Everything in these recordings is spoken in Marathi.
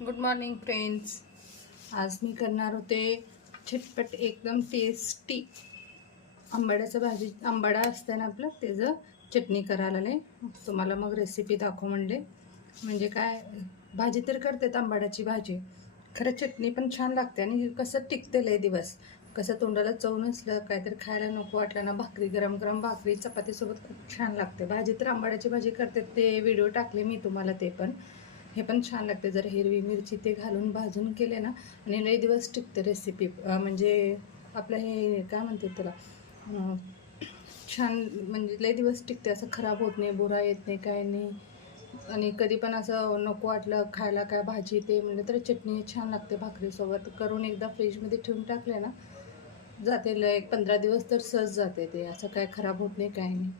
Good morning friends. आज मी करणार होते झटपट एकदम टेस्टी आंबाड्याचं भाजी. आंबाडा असते ना आपलं, त्याचं चटणी करायला आले तुम्हाला. मग रेसिपी दाखव म्हणजे काय, भाजी तर करतात आंबाड्याची भाजी, खरं चटणी पण छान लागते. आणि कसं टिकते लय दिवस, कसं तोंडाला चव नसलं काहीतरी खायला नको वाटलं ना, भाकरी गरम गरम भाकरी चपातीसोबत खूप छान लागते. भाजी तर आंबाड्याची भाजी करतात, ते व्हिडिओ टाकले मी तुम्हाला, ते पण हे पण छान लागते. जर हिरवी मिरची ते घालून भाजून केले ना, आणि लई दिवस टिकते रेसिपी. म्हणजे आपलं हे काय म्हणते त्याला, छान म्हणजे लई दिवस टिकते, असं खराब होत नाही, बुरा येत नाही, काय नाही. आणि कधी पण असं नको वाटलं खायला काय भाजी ते म्हणलं तर चटणी छान लागते भाकरीसोबत. करून एकदा फ्रीजमध्ये ठेवून टाकले ना, जाते एक 15 दिवस तर सहज जाते. ते असं काय खराब होत नाही, काय नाही.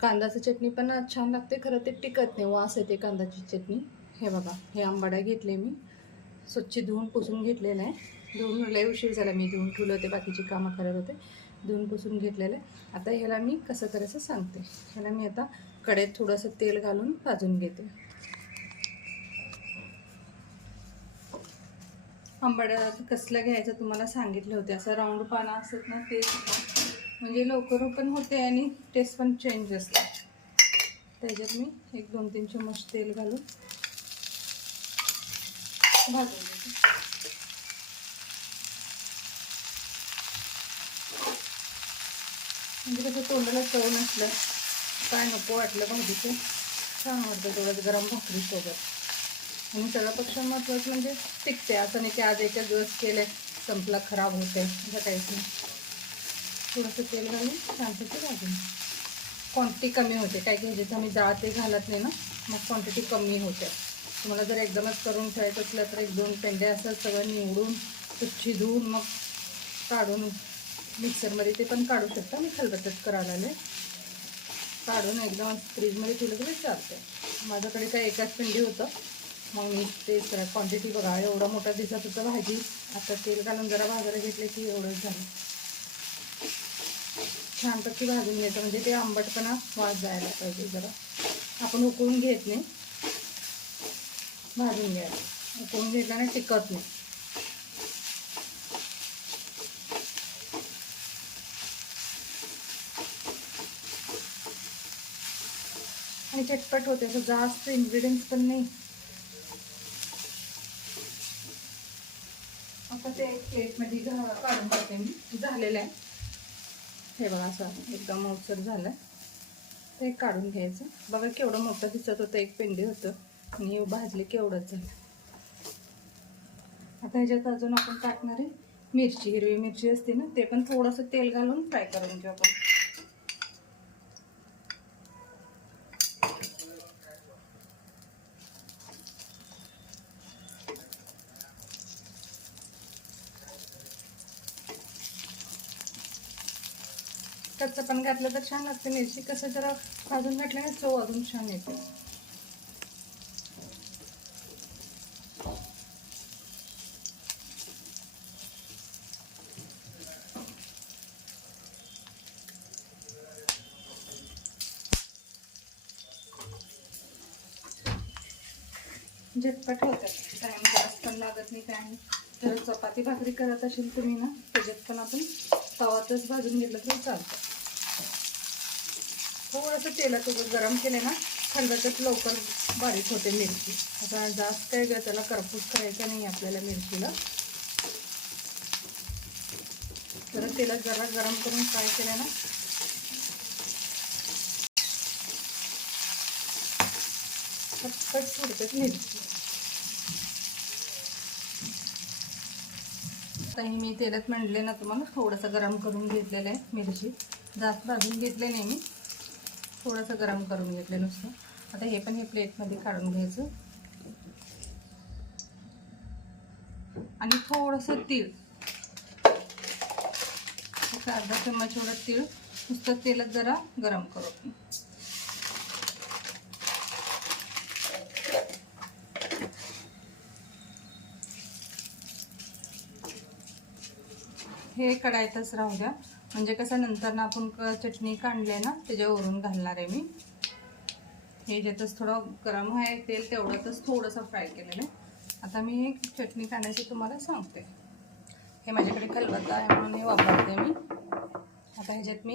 कांदाची चटणी पण छान लागते, खरं ते टिकत नाही, वास येते कांदाची चटणी. हे बघा, हे आंबाडा घेतले मी, स्वच्छ धुवून पुसून घेतलेलं आहे. धुवून लय उशीर झाला, मी धुवून ठेवलं होते, बाकीची कामं करत होते. धुवून पुसून घेतलेलं आहे. आता ह्याला मी कसं करायचं सांगते. ह्याला मी आता कढईत थोडंसं तेल घालून भाजून घेते. आंबाड्या कसलं घ्यायचं तुम्हाला सांगितले होते, असं राऊंड पानं असतात ना, ते म्हणजे लवकर पण होते आणि टेस्ट पण चेंज असते. त्याच्यात मी 1-2-3 चम्मच तेल घालून भाजून घेते. म्हणजे कसं तोंडाला चव नसलं काय नको वाटलं भाजीचं, छान वाटतं तेवढंच गरम भाकरीसोबत. आणि सगळ्यापेक्षा महत्त्वाचं म्हणजे टिकते. असं नाही की आज एका दिवस केले संपला खराब होते, असं काहीच नाही. थोडंसं तेल घालून छानपैकी भाजून, क्वांटिटी कमी होते. काय घ्यायचे तर आम्ही डाळ ते घालत नाही ना, मग क्वांटिटी कमी होते. तुम्हाला जर एकदमच करून ठेवायचं असलं तर 1-2 पेंड्या असं सगळं निवडून स्वच्छ धुवून मग काढून मिक्सरमध्ये ते पण काढू शकता. मी खलबत्त्यात करायला आले, काढून एकदम फ्रीजमध्ये ठेवलं तरी चालतं. माझ्याकडे काय एकाच पेंडी होतं, मग मी ते क्वांटिटी बघा, एवढा मोठा दिसत होतं भाजी. आता तेल घालून जरा भाजायला घेतले की एवढंच झालं. छानपैकी भाजून घ्यायचं, म्हणजे ते आंबटपणा वास जायला पाहिजे. जरा आपण उकळून घेत नाही, भाजून घ्यायचं. उकळून घेतल्याने टिकत नाही. आणि झटपट होते, असं जास्त इन्ग्रेडियंट्स पण नाही. आता ते एक प्लेटमध्ये काढून टाकते मी, झालेलं आहे. हे बघा, असं एकदम मऊसर झालं. ते काढून घ्यायचं. बघा केवढं मोठं दिसत होतं, एक पेंडी होतं, आणि भाजले केवढंच झालं. आता ह्याच्यात अजून आपण टाकणार आहे मिरची, हिरवी मिरची असते ना, ते पण थोडंसं तेल घालून फ्राय करून घेऊ आपण. कच्चं पण घातलं तर छान लागते. मिरची कसं जरा भाजून घातल्याने चव अजून छान येते. झटपट होतं, टाइम जास्त पण लागत नाही, काय नाही. जर चपाती भाकरी करत असेल तुम्ही ना, त्याच्यात पण आपण तवातच भाजून घेतलं तरी चालतं. थोडंसं तेलासोबत गरम केले ना, खलबत्त्यात लवकर बारीक होते मिरची. आता जास्त काय त्याला करपूस करायचं नाही आपल्याला मिरचीला. तर तेलात जरा गरम करून फ्राय केलं ना, पटपट सोडतात मिरची. आता मी तेलात म्हणले ना तुम्हाला, थोडंसं गरम करून घेतलेलं आहे मिरची. जास्त भाजून घेतले नाही मी, थोडंसं गरम करून घेतलं नुसतं. आता हे पण हे प्लेटमध्ये काढून घ्यायचं. आणि थोडंसं तीळ, अर्धा चम्मच एवढं तीळ नुसतं तेलात जरा गरम करू. हे कढाईतच राहू द्या, म्हणजे कसं नंतर ना आपण चटणी काढली ना, त्याच्यावरून घालणार आहे मी. हे ज्यातच थोडं गरम आहे तेल, तेवढ्यातच थोडंसं फ्राय केलेलं आहे. आता मी एक चटणी काढायची तुम्हाला सांगते. हे माझ्याकडे खलबत्ता आहे म्हणून हे वापरते मी. आता ह्याच्यात मी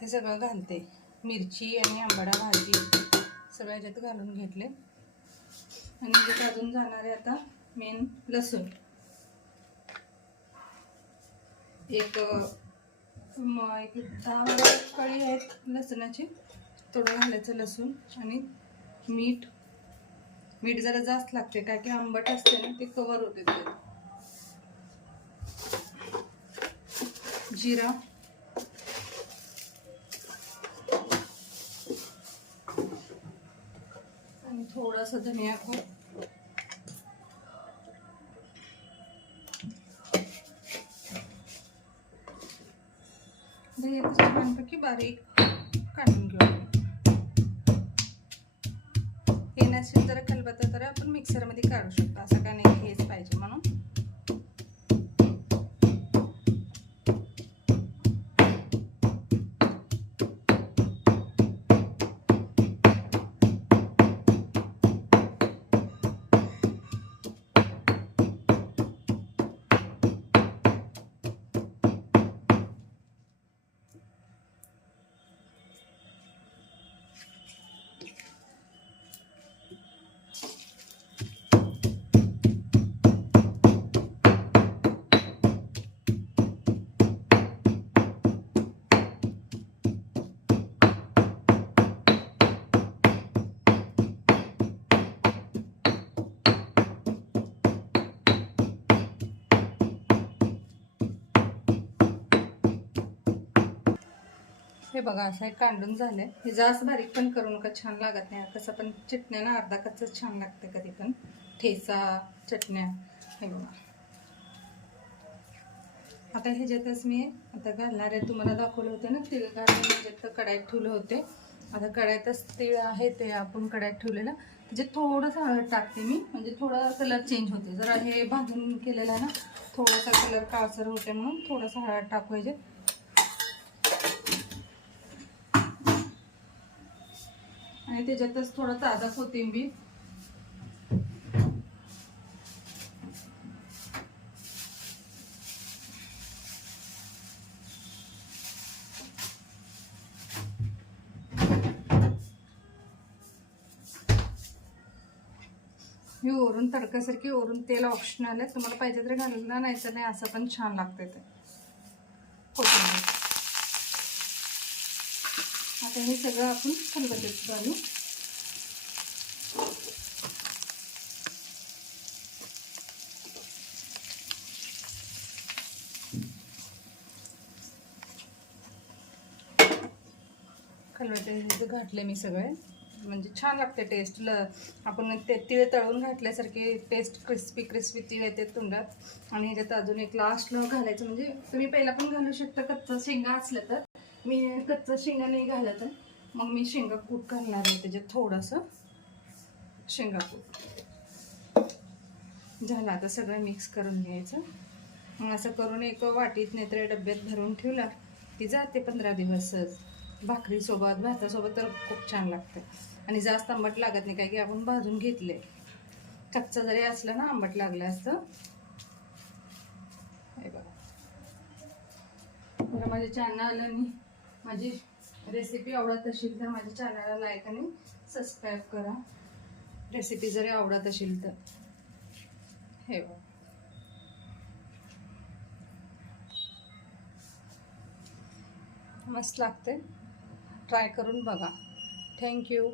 हे सगळं घालते. मिरची आणि आंबाडा भाजी सगळं ह्याच्यात घालून घेतले. आणि ह्याच्यात अजून जाणार आहे आता मेन लसूण. एक 10-12 कळी आहेत लसणाची. थोडं घालायचं लसूण आणि मीठ जरा जास्त लागते काय की आंबट असते ना, ते कवर होते त्यात. जिरा, आणि थोडासा धनिया खोड. हे छानपैकी बारीक काढून घेऊ. हे नसेल जर खलबत्ता तर आपण मिक्सरमध्ये काढू शकतो. असं काय नाही हेच पाहिजे म्हणून. हे बघा असं एक कांडून झालंय. हे जास्त बारीक पण करू नका, छान लागत नाही. कसं पण चटण्या अर्धा कच्च छान लागते कधी पण. ठेचा चटण्या. हे बघा आता ह्याच्यातच मी आता घालणार आहे. तुम्हाला दाखवलं होतं ना तीळ घालून ह्याच्यात कढाईत ठेवलं होते. आता कढाईतच तीळ आहे ते आपण कढाईत ठेवलेलं. त्याच्यात थोडंसं हळद टाकते मी, म्हणजे थोडा कलर चेंज होते. जरा हे भाजून केलेलं आहे ना, थोडासा कलर काळसर होते म्हणून थोडासा हळद टाकू ह्याच्यात. आणि त्याच्यातच थोडं ताजा कोथिंबीर. ही वरून तडकासारखी वरून तेल ऑप्शनल आहे, तुम्हाला पाहिजे तर घालणार, नाही तर नाही. असं पण छान लागते ते कोथिंबीर. आता हे सगळं आपण खलबत्त्यात घालू. खलबत्त्यात घातले मी सगळे, म्हणजे छान लागते टेस्ट. आपण ते तीळ तळून घातल्यासारखे टेस्ट, क्रिस्पी तीळ येते तोंडात. आणि ह्याच्यात अजून एक लास्टला घालायचं, म्हणजे तुम्ही पहिला पण घालू शकता कच्चा शेंगा असलं तर. मी कच्चा शेंगा नाही घालत आहे, मग मी शेंगा कूट घालणार आहे त्याच्यात. थोडंसं शेंगा कूट झालं. आता सगळं मिक्स करून घ्यायचं. मग असं करून एक वाटीत नाहीतर डब्यात भरून ठेवला ती जाते 15 दिवस. भाकरीसोबत भातासोबत तर खूप छान लागतं. आणि जास्त आंबट लागत नाही, काय की आपण भाजून घेतले. कच्चा जरी असला ना आंबट लागलं असतं. हे बघा, मला माझ्या चॅनल आणि माझी रेसिपी आवडत असेल तर माझ्या चॅनलला लाईक आणि सबस्क्राईब करा. रेसिपी जरी आवडत असेल तर. हे बघा मस्त लागते, ट्राय करून बघा. थँक्यू.